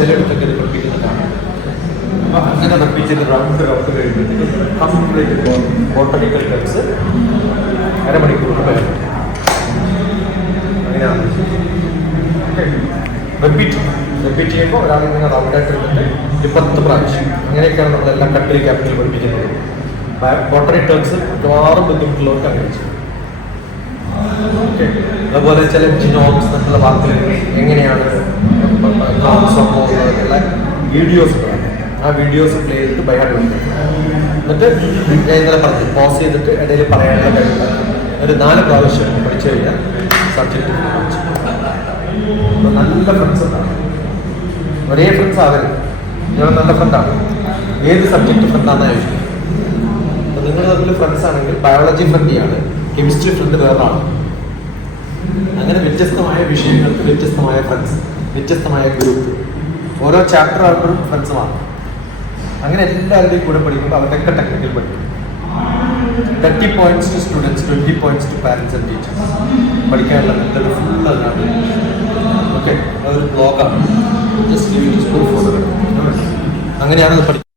ചിലയിടത്തൊക്കെ ഇത് പഠിപ്പിക്കുന്നതാണ്. അപ്പോൾ അങ്ങനെ പഠിപ്പിച്ചിട്ട് റൗണ്ട് റൗണ്ട് കഴിയുമ്പോഴത്തേക്ക് കംപ്ലീറ്റ് ബോട്ടണിക്കൽ ടൈപ്സ് അരമണിക്കൂർ വരും അങ്ങനെയാണ്. റിപ്പീറ്റ് റിപ്പീറ്റ് ചെയ്യുമ്പോൾ ഒരാൾ ഇങ്ങനെ റൗണ്ടായിട്ട് ഒരു പത്ത് പ്രാവശ്യം. അങ്ങനെയൊക്കെയാണ് നമ്മളെല്ലാം കട്ടിൽ ക്യാപിറ്റൽ പഠിപ്പിക്കുന്നത്. ബോട്ടണി ടേംസ് മിക്കവാറും ബുദ്ധിമുട്ടുള്ളവർക്ക് അങ്ങനെ അതുപോലെ ചില ജിനോംസ് എന്നുള്ള വാർത്തകൾ വീഡിയോസ് ആ വീഡിയോസ് പ്ലേ ചെയ്തിട്ട് ഭയങ്കര എന്നിട്ട് ഞാൻ ഇന്നലെ പറഞ്ഞു പോസ് ചെയ്തിട്ട് ഇടയിൽ പറയാനുള്ള കഴിവ് ഒരു നാല് പ്രാവശ്യം പഠിച്ചു കഴിഞ്ഞാൽ സബ്ജക്റ്റ് നല്ല ഫ്രണ്ട്സ് ഉണ്ടാവും ഒരേ ഫ്രണ്ട്സ് ആവരുത്. ഞാൻ നല്ല ഫ്രണ്ടാണ് ഏത് സബ്ജക്റ്റ് ഫ്രണ്ടാണെന്ന് ചോദിച്ചു അപ്പം നിങ്ങൾ തമ്മിൽ ഫ്രണ്ട്സ് ആണെങ്കിൽ ബയോളജി ഫ്രണ്ടിയാണ് കെമിസ്ട്രി ഫ്രണ്ട് വേറൊരാണ് അങ്ങനെ വ്യത്യസ്തമായ വിഷയങ്ങൾക്ക് വ്യത്യസ്തമായ ഫ്രണ്ട്സ് വ്യത്യസ്തമായ ഗ്രൂപ്പ് ഓരോ ചാപ്റ്റർ ആകുമ്പോഴും ഫ്രണ്ട്സ് മാറും. അങ്ങനെ എല്ലാവരുടെയും കൂടെ പഠിക്കുമ്പോൾ അവരുടെയൊക്കെ ടെക്നിക്കൽ പഠിക്കും. Thirty points to students twenty points to parents and teachers പഠിക്കാനുള്ള മെത്തേഡ് ഫുൾ അതിനകത്ത് ഓക്കെ അതൊരു ബ്ലോഗാണ് ജസ്റ്റ് സ്കൂൾ ഫോട്ടോ അങ്ങനെയാണ് അത് പഠിക്കുന്നത്.